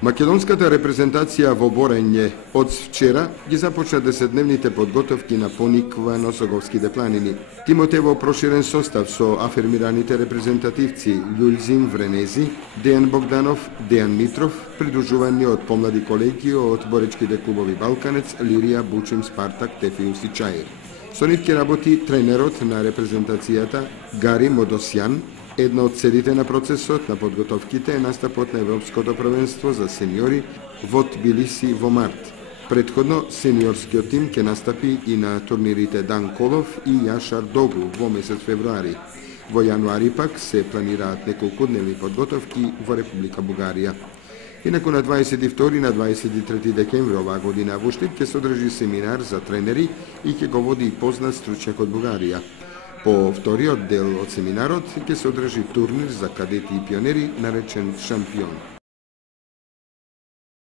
Македонската репрезентација во борење од вчера ги започна 10-дневните подготовки на пониква на Осоговските планини. Тимот е во проширен состав со афирмираните репрезентативци Љулзим Вренези, Дејан Богданов, Дејан Митров, придружувани од помлади колеги од боречките клубови Балканец, Лирија, Бучим, Спартак, Тефиус и Чаир. Со нив ќе работи тренерот на репрезентацијата Гари Модосјан. Една од целите на процесот на подготовките е настапот на Европското првенство за сениори во Тбилиси во март. Претходно, сениорскиот тим ќе настапи и на турнирите Дан Колов и Јашар Доглу во месец февруари. Во јануари пак се планираат неколкудневни подготовки во Република Бугарија. Инаку на 22 и на 23 декември оваа година во Штип ќе се одржи семинар за тренери и ќе го води познат стручњак од Бугарија. По вториот дел од семинарот ќе се одржи турнир за кадети и пионери, наречен Шампион.